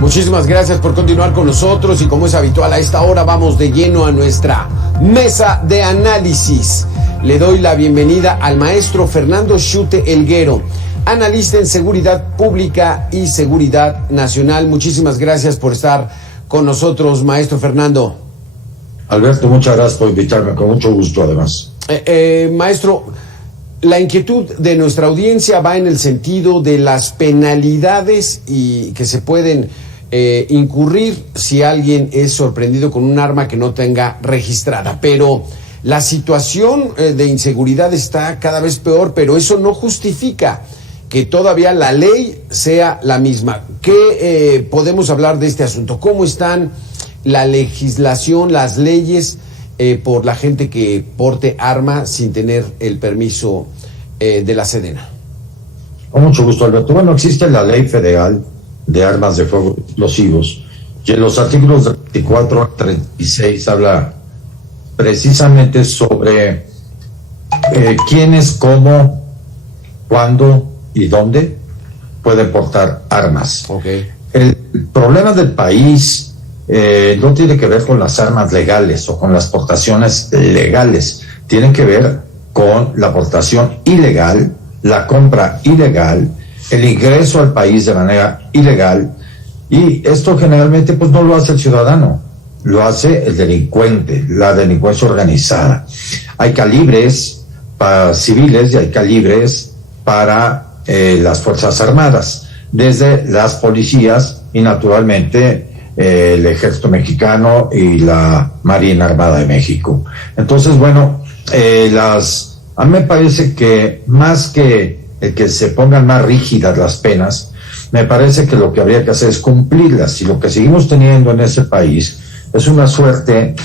Muchísimas gracias por continuar con nosotros y como es habitual a esta hora vamos de lleno a nuestra mesa de análisis. Le doy la bienvenida al maestro Fernando Schute Elguero, analista en seguridad pública y seguridad nacional. Muchísimas gracias por estar con nosotros, maestro Fernando. Alberto, muchas gracias por invitarme, con mucho gusto además. Maestro, la inquietud de nuestra audiencia va en el sentido de las penalidades y que se pueden incurrir si alguien es sorprendido con un arma que no tenga registrada. Pero la situación de inseguridad está cada vez peor, pero eso no justifica que todavía la ley sea la misma. ¿Qué podemos hablar de este asunto? ¿Cómo están la legislación, las leyes por la gente que porte arma sin tener el permiso de la Sedena? Con mucho gusto, Alberto. Bueno, existe la Ley Federal de Armas de Fuego Explosivos y en los artículos 24 a 36 habla precisamente sobre quiénes, cómo, cuándo y dónde pueden portar armas. Okay. El problema del país no tiene que ver con las armas legales o con las portaciones legales, tienen que ver con la portación ilegal, la compra ilegal, el ingreso al país de manera ilegal, y esto generalmente pues no lo hace el ciudadano, lo hace el delincuente, la delincuencia organizada. Hay calibres para civiles y hay calibres para las Fuerzas Armadas, desde las policías y naturalmente el Ejército Mexicano y la Marina Armada de México. Entonces, bueno, a mí me parece que más que el que se pongan más rígidas las penas, me parece que lo que habría que hacer es cumplirlas, y lo que seguimos teniendo en ese país es una suerte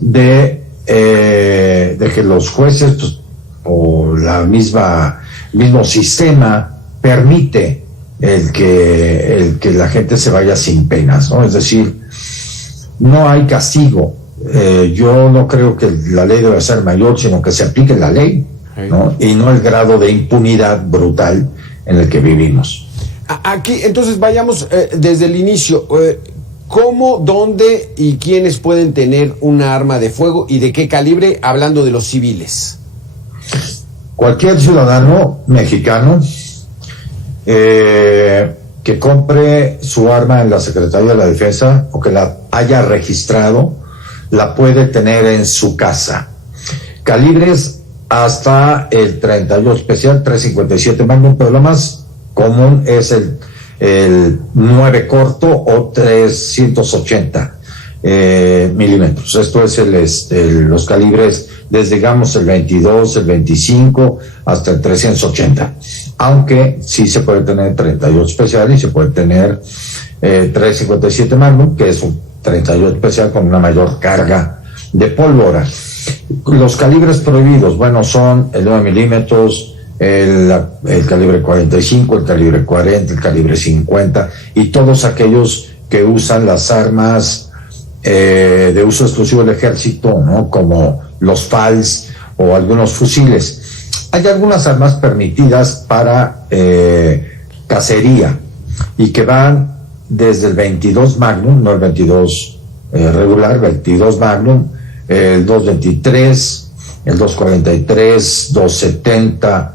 de que los jueces pues, o el mismo sistema permite el que la gente se vaya sin penas, ¿no? Es decir, no hay castigo. Yo no creo que la ley debe ser mayor, sino que se aplique la ley, ¿no? Y no el grado de impunidad brutal en el que vivimos. Aquí, entonces, vayamos desde el inicio. ¿Cómo, dónde y quiénes pueden tener una arma de fuego y de qué calibre, hablando de los civiles? Cualquier ciudadano mexicano que compre su arma en la Secretaría de la Defensa o que la haya registrado, la puede tener en su casa. Calibres hasta el 32 especial, 357 Magnum, pero lo más común es el 9 corto o 380 milímetros. Esto es los calibres desde, digamos, el 22, el 25 hasta el 380. Aunque sí se puede tener 38 especial y se puede tener 357 Magnum, que es un 38 especial con una mayor carga de pólvora. Los calibres prohibidos, bueno, son el 9 milímetros, el calibre 45, el calibre 40, el calibre 50 y todos aquellos que usan las armas de uso exclusivo del ejército, ¿no? Como los FALS o algunos fusiles. Hay algunas armas permitidas para cacería y que van desde el 22 Magnum, no el 22 regular, 22 Magnum, el 223, el 243, 270,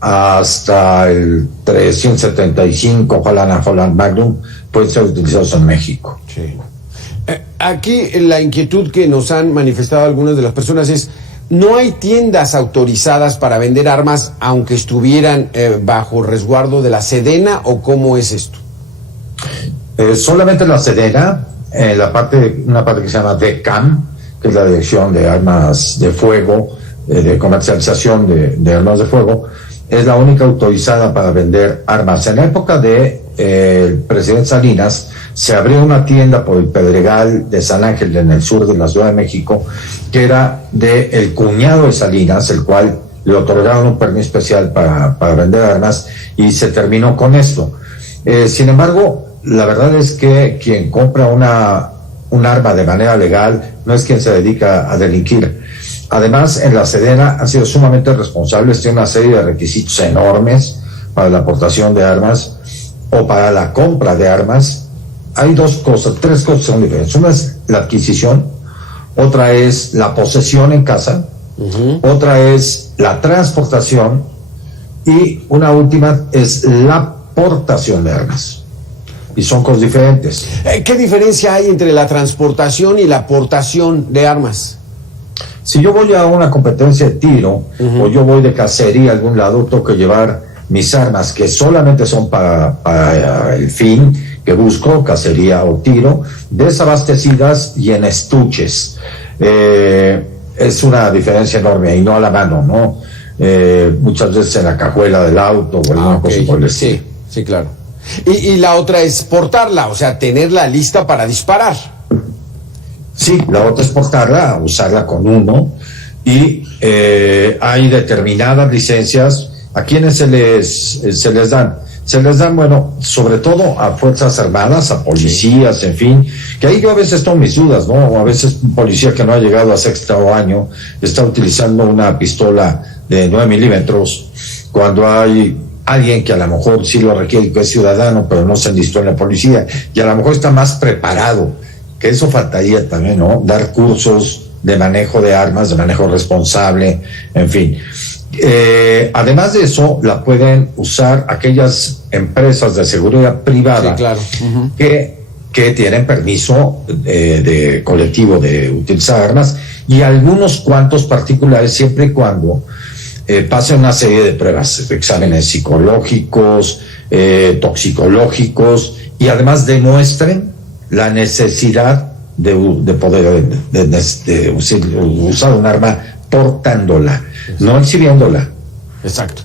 hasta el 375 Holland Magnum pueden ser utilizados en México. Sí. Aquí la inquietud que nos han manifestado algunas de las personas es: no hay tiendas autorizadas para vender armas aunque estuvieran bajo resguardo de la Sedena, ¿o cómo es esto? Solamente la Sedena, una parte que se llama DECAM, que es la Dirección de Armas de Fuego, de comercialización de armas de fuego, es la única autorizada para vender armas. En la época de el presidente Salinas se abrió una tienda por el Pedregal de San Ángel, en el sur de la Ciudad de México, que era de el cuñado de Salinas, el cual le otorgaron un permiso especial para vender armas, y se terminó con esto. Sin embargo, la verdad es que quien compra un arma de manera legal no es quien se dedica a delinquir. Además, en la Sedena han sido sumamente responsables, tiene una serie de requisitos enormes para la aportación de armas o para la compra de armas, hay tres cosas son diferentes. Una es la adquisición, otra es la posesión en casa, otra es la transportación y una última es la portación de armas. Y son cosas diferentes. ¿Qué diferencia hay entre la transportación y la portación de armas? Si yo voy a una competencia de tiro o yo voy de cacería a algún lado, tengo que llevar mis armas que solamente son para el fin que busco, cacería o tiro, desabastecidas y en estuches. Es una diferencia enorme y no a la mano, ¿no? Muchas veces en la cajuela del auto o alguna cosa por el estilo. Sí, claro. Y la otra es portarla, o sea, tenerla lista para disparar. Sí, la otra es portarla, usarla con uno, y hay determinadas licencias. ¿A quienes se les dan? Se les dan, bueno, sobre todo a Fuerzas Armadas, a policías, en fin, que ahí yo a veces tengo mis dudas, ¿no? O a veces un policía que no ha llegado a sexto año está utilizando una pistola de 9 milímetros, cuando hay alguien que a lo mejor sí lo requiere, que es ciudadano, pero no se enlistó en la policía, y a lo mejor está más preparado, que eso faltaría también, ¿no? Dar cursos de manejo de armas, de manejo responsable, en fin. Además de eso, la pueden usar aquellas empresas de seguridad privada, sí, claro. que tienen permiso de colectivo de utilizar armas, y algunos cuantos particulares, siempre y cuando pasen una serie de pruebas, exámenes psicológicos, toxicológicos, y además demuestren la necesidad de poder usar un arma portándola, no exhibiéndola. Exacto.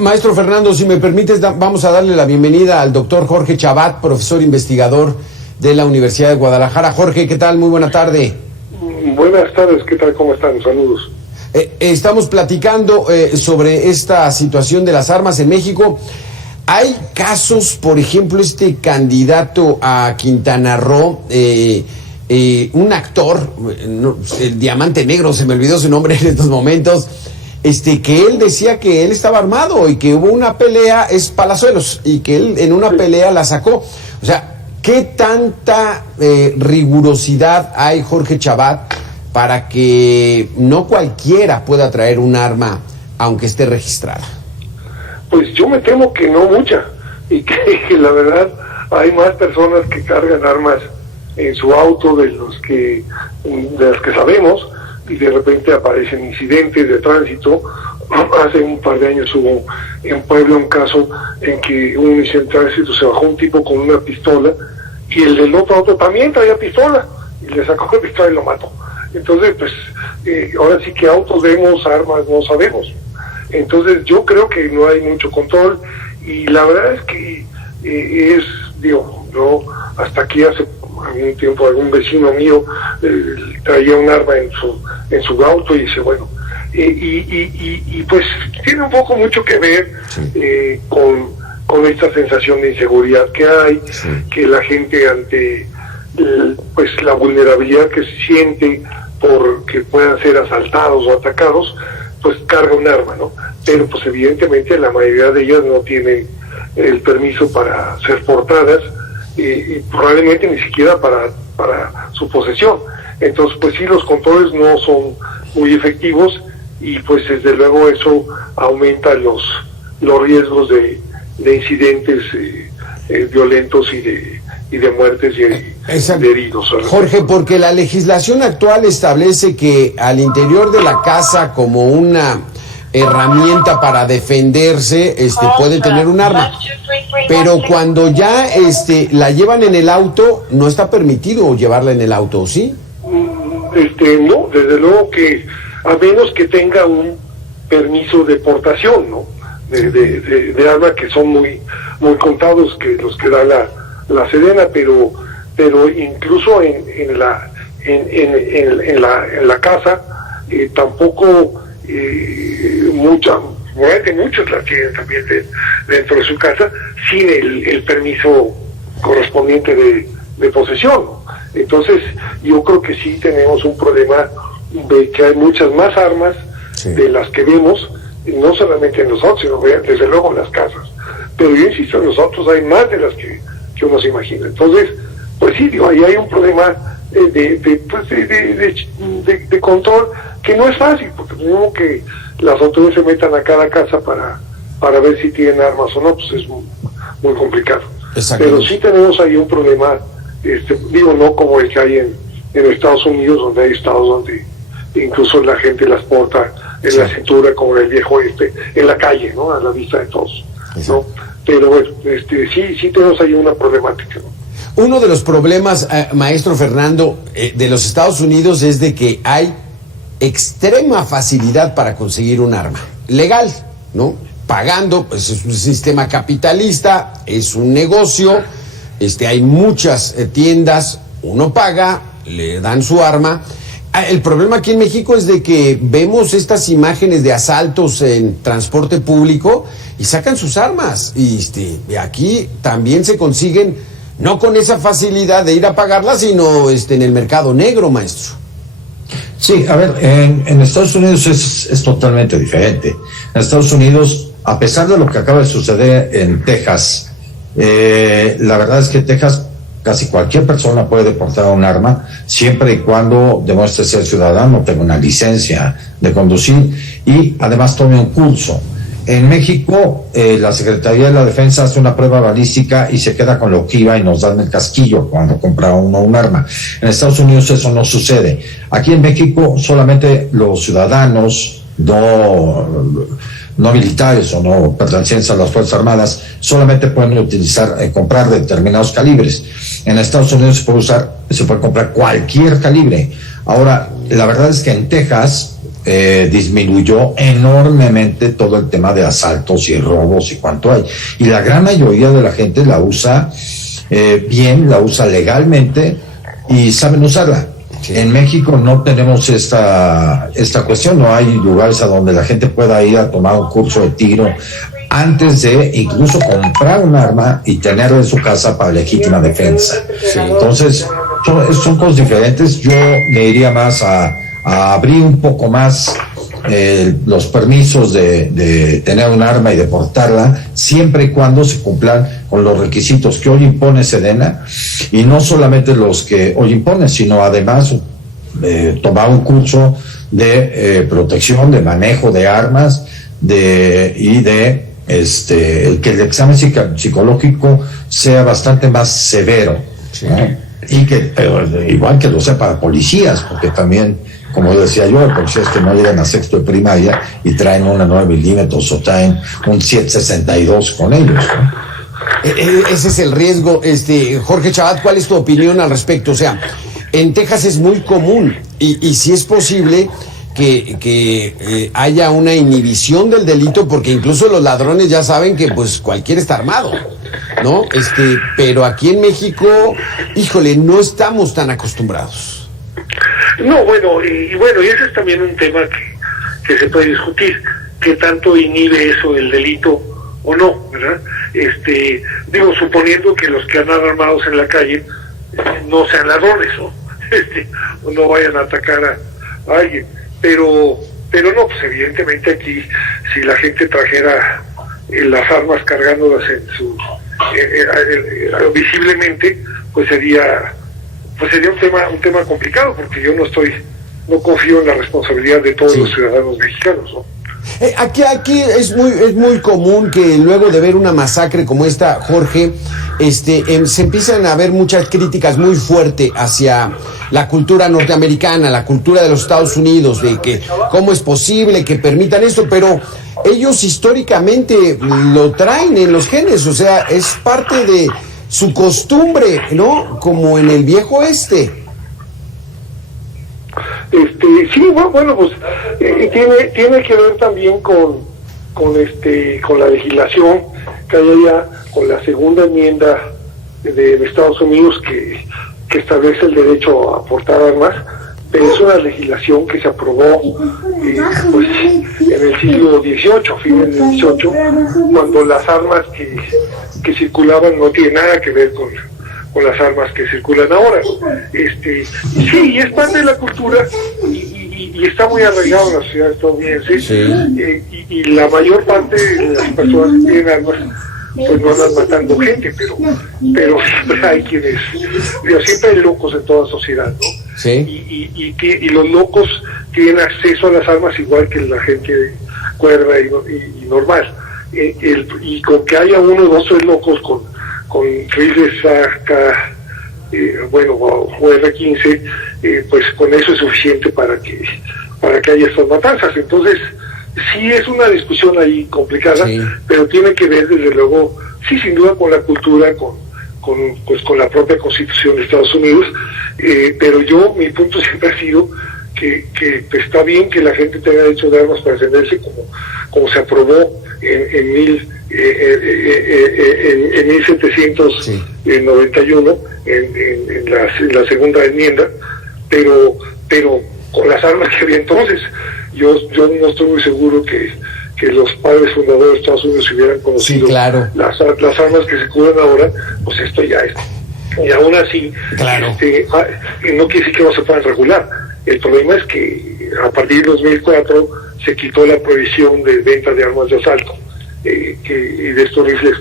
Maestro Fernando, si me permites, vamos a darle la bienvenida al doctor Jorge Chabat, profesor investigador de la Universidad de Guadalajara. Jorge, ¿qué tal? Muy buena tarde. Buenas tardes, ¿qué tal? ¿Cómo están? Saludos. Estamos platicando sobre esta situación de las armas en México. Hay casos, por ejemplo, este candidato a Quintana Roo, un actor, el Diamante Negro, se me olvidó su nombre en estos momentos, que él decía que él estaba armado y que hubo una pelea, es Palazuelos, y que él en una pelea la sacó. O sea, ¿qué tanta rigurosidad hay, Jorge Chabat, para que no cualquiera pueda traer un arma aunque esté registrada? Pues yo me temo que no mucha, y que la verdad hay más personas que cargan armas en su auto de las que sabemos, y de repente aparecen incidentes de tránsito. Hace un par de años hubo en Puebla un caso en que un incidente de tránsito, se bajó un tipo con una pistola y el del otro auto también traía pistola y le sacó la pistola y lo mató. Entonces, pues, ahora sí que autos vemos, armas no sabemos. Entonces, yo creo que no hay mucho control, y la verdad es que yo hasta aquí hace algún tiempo algún vecino mío traía un arma en su auto, y dice, bueno, y pues tiene un poco mucho que ver con esta sensación de inseguridad que hay, que la gente ante pues la vulnerabilidad que se siente porque puedan ser asaltados o atacados, pues carga un arma, ¿no? Pero pues evidentemente la mayoría de ellas no tienen el permiso para ser portadas, y probablemente ni siquiera para su posesión. Entonces, pues sí, los controles no son muy efectivos, y pues desde luego eso aumenta los riesgos de incidentes violentos y de muertes y de heridos. Jorge, porque la legislación actual establece que al interior de la casa, como una herramienta para defenderse, puede tener un arma, pero cuando ya la llevan en el auto, no está permitido llevarla en el auto, ¿sí? No, desde luego que a menos que tenga un permiso de portación, ¿no? De arma, que son muy contados que los que da la Sedena, pero incluso en la casa tampoco muchos la tienen también dentro de su casa sin el permiso correspondiente de posesión, ¿no? Entonces yo creo que sí tenemos un problema de que hay muchas más armas de las que vemos, no solamente en nosotros, sino desde luego en las casas, pero yo insisto, en nosotros hay más de las que uno se imagina. Entonces, pues sí, digo, ahí hay un problema de control que no es fácil, porque tenemos que las autoridades se metan a cada casa para ver si tienen armas o no, pues es muy complicado. Pero sí tenemos ahí un problema, digo, no como el que hay en Estados Unidos, donde hay estados donde incluso la gente las porta en la cintura, como en el viejo en la calle, ¿no? A la vista de todos, ¿no? Pero bueno, sí tenemos ahí una problemática, ¿no? Uno de los problemas, maestro Fernando, de los Estados Unidos es de que hay extrema facilidad para conseguir un arma legal, ¿no? Pagando, pues es un sistema capitalista, es un negocio, hay muchas tiendas, uno paga, le dan su arma. El problema aquí en México es de que vemos estas imágenes de asaltos en transporte público y sacan sus armas, y aquí también se consiguen, no con esa facilidad de ir a pagarlas, sino en el mercado negro, maestro. Sí, a ver, en Estados Unidos es totalmente diferente. En Estados Unidos, a pesar de lo que acaba de suceder en Texas, la verdad es que en Texas casi cualquier persona puede portar un arma, siempre y cuando demuestre ser ciudadano, tenga una licencia de conducir y además tome un curso. En México, la Secretaría de la Defensa hace una prueba balística y se queda con la ojiva y nos dan el casquillo cuando compra uno un arma. En Estados Unidos eso no sucede. Aquí en México solamente los ciudadanos no militares o no pertenecientes a las Fuerzas Armadas solamente pueden utilizar, comprar determinados calibres. En Estados Unidos se puede comprar cualquier calibre. Ahora, la verdad es que en Texas disminuyó enormemente todo el tema de asaltos y robos y cuánto hay. Y la gran mayoría de la gente la usa bien, la usa legalmente y saben usarla. Sí. En México no tenemos esta cuestión, no hay lugares a donde la gente pueda ir a tomar un curso de tiro antes de incluso comprar un arma y tenerla en su casa para legítima defensa. Sí. Entonces, son cosas diferentes. Yo me iría más a abrir un poco más los permisos de tener un arma y de portarla, siempre y cuando se cumplan con los requisitos que hoy impone Sedena, y no solamente los que hoy impone, sino además tomar un curso de protección, de manejo de armas, que el examen psicológico sea bastante más severo, sí, ¿no? Y que igual que lo sea para policías, porque también, como decía yo, hay policías que no llegan a sexto de primaria y traen una 9 milímetros o traen un 7.62 con ellos, ¿no? Ese es el riesgo. Jorge Chabat, ¿cuál es tu opinión al respecto? O sea, en Texas es muy común y si es posible que haya una inhibición del delito, porque incluso los ladrones ya saben que pues cualquiera está armado, ¿no? Pero aquí en México, híjole, no estamos tan acostumbrados. No, bueno, y ese es también un tema que se puede discutir, qué tanto inhibe eso el delito o no, ¿verdad? Digo, suponiendo que los que andan armados en la calle no sean ladrones, ¿no? O no vayan a atacar a alguien, pero no, pues evidentemente aquí, si la gente trajera las armas cargándolas en su visiblemente, pues sería un tema complicado, porque yo no confío en la responsabilidad de todos los ciudadanos mexicanos, ¿no? Aquí es muy común que luego de ver una masacre como esta, Jorge, se empiezan a ver muchas críticas muy fuertes hacia la cultura norteamericana, la cultura de los Estados Unidos, de que cómo es posible que permitan esto, pero ellos históricamente lo traen en los genes, o sea, es parte de su costumbre, ¿no? Como en el viejo oeste. Sí, bueno, pues tiene que ver también con la legislación que hay allá, con la segunda enmienda de Estados Unidos que establece el derecho a portar armas, pero es una legislación que se aprobó pues en el siglo XVIII, fin del XVIII, cuando las armas que circulaban no tienen nada que ver con las armas que circulan ahora. Sí, es parte de la cultura y está muy arraigado en la sociedad estadounidense. Sí. Y la mayor parte de las personas que tienen armas pues no andan matando gente, pero siempre hay quienes, siempre hay locos en toda sociedad, ¿no? Sí. Y los locos tienen acceso a las armas igual que la gente cuerda y normal. Y con que haya 1 o 2 o 3 locos con rifles AK, o R-15, pues con eso es suficiente para que haya estas matanzas. Entonces, sí es una discusión ahí complicada, sí, pero tiene que ver desde luego, sí, sin duda, con la cultura, con la propia Constitución de Estados Unidos, pero mi punto siempre ha sido que está bien que la gente tenga derecho de armas para defenderse, como se aprobó en 1791 en la segunda enmienda, pero con las armas que había entonces. Yo no estoy muy seguro que los padres fundadores de Estados Unidos hubieran conocido, sí, claro, las armas que se cubren ahora, pues esto ya es. Y aún así, claro, no quiere decir que no se puedan regular. El problema es que a partir de 2004 se quitó la prohibición de venta de armas de asalto, y de estos rifles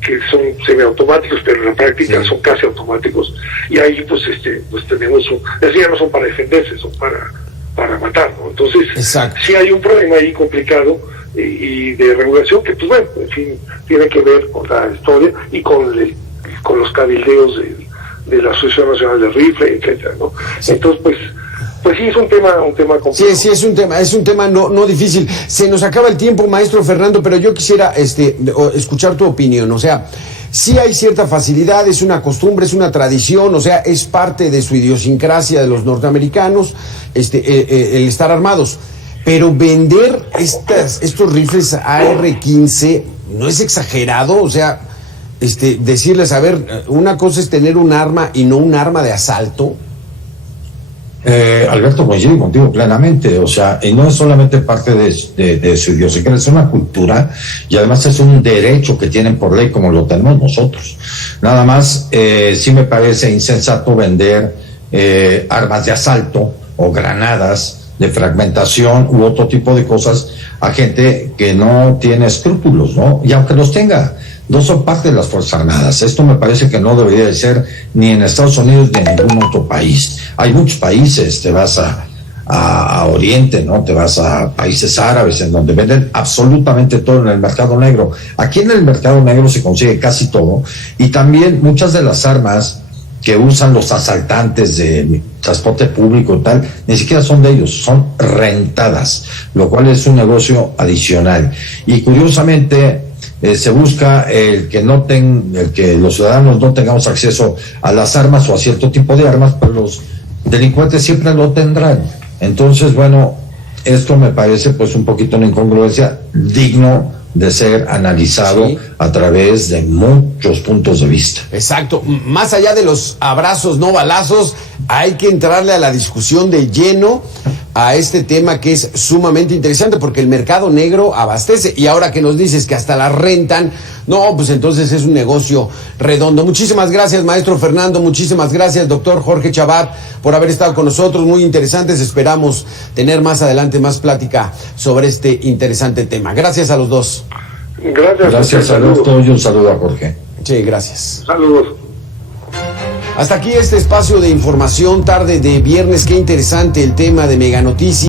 que son semiautomáticos, pero en la práctica, sí, son casi automáticos. Y ahí pues tenemos esos ya no son para defenderse, son para matar, ¿no? Entonces, exacto, sí hay un problema ahí complicado y de regulación que, pues bueno, en fin, tiene que ver con la historia y con los cabildeos de la Asociación Nacional de Rifle, etcétera, ¿no? Sí. Entonces, pues sí, es un tema complejo. Sí, es un tema no difícil. Se nos acaba el tiempo, maestro Fernando, pero yo quisiera escuchar tu opinión. O sea, sí hay cierta facilidad, es una costumbre, es una tradición, o sea, es parte de su idiosincrasia de los norteamericanos, el estar armados. Pero vender estos rifles AR-15 no es exagerado, o sea, decirles, a ver, una cosa es tener un arma y no un arma de asalto. Alberto, coincido contigo plenamente, o sea, y no es solamente parte de su idiosincrasia, es una cultura y además es un derecho que tienen por ley como lo tenemos nosotros. Nada más, sí me parece insensato vender armas de asalto o granadas de fragmentación u otro tipo de cosas a gente que no tiene escrúpulos, ¿no? Y aunque los tenga, no son parte de las Fuerzas Armadas. Esto me parece que no debería de ser ni en Estados Unidos ni en ningún otro país. Hay muchos países, te vas a Oriente, ¿no? Te vas a países árabes en donde venden absolutamente todo en el mercado negro. Aquí en el mercado negro se consigue casi todo y también muchas de las armas que usan los asaltantes de transporte público y tal, ni siquiera son de ellos, son rentadas, lo cual es un negocio adicional. Y curiosamente, se busca el que los ciudadanos no tengamos acceso a las armas o a cierto tipo de armas, pero los delincuentes siempre lo tendrán. Entonces, bueno, esto me parece pues un poquito una incongruencia digno de ser analizado, sí, a través de muchos puntos de vista. Exacto. Más allá de los abrazos, no balazos, hay que entrarle a la discusión de lleno a este tema que es sumamente interesante porque el mercado negro abastece y ahora que nos dices que hasta la rentan, no, pues entonces es un negocio redondo. Muchísimas gracias, maestro Fernando, muchísimas gracias, doctor Jorge Chabat, por haber estado con nosotros, muy interesantes. Esperamos tener más adelante más plática sobre este interesante tema. Gracias a los dos. Gracias a los dos y un saludo a Jorge. Sí, gracias. Saludos. Hasta aquí este espacio de información, tarde de viernes. Qué interesante el tema de Mega Noticias.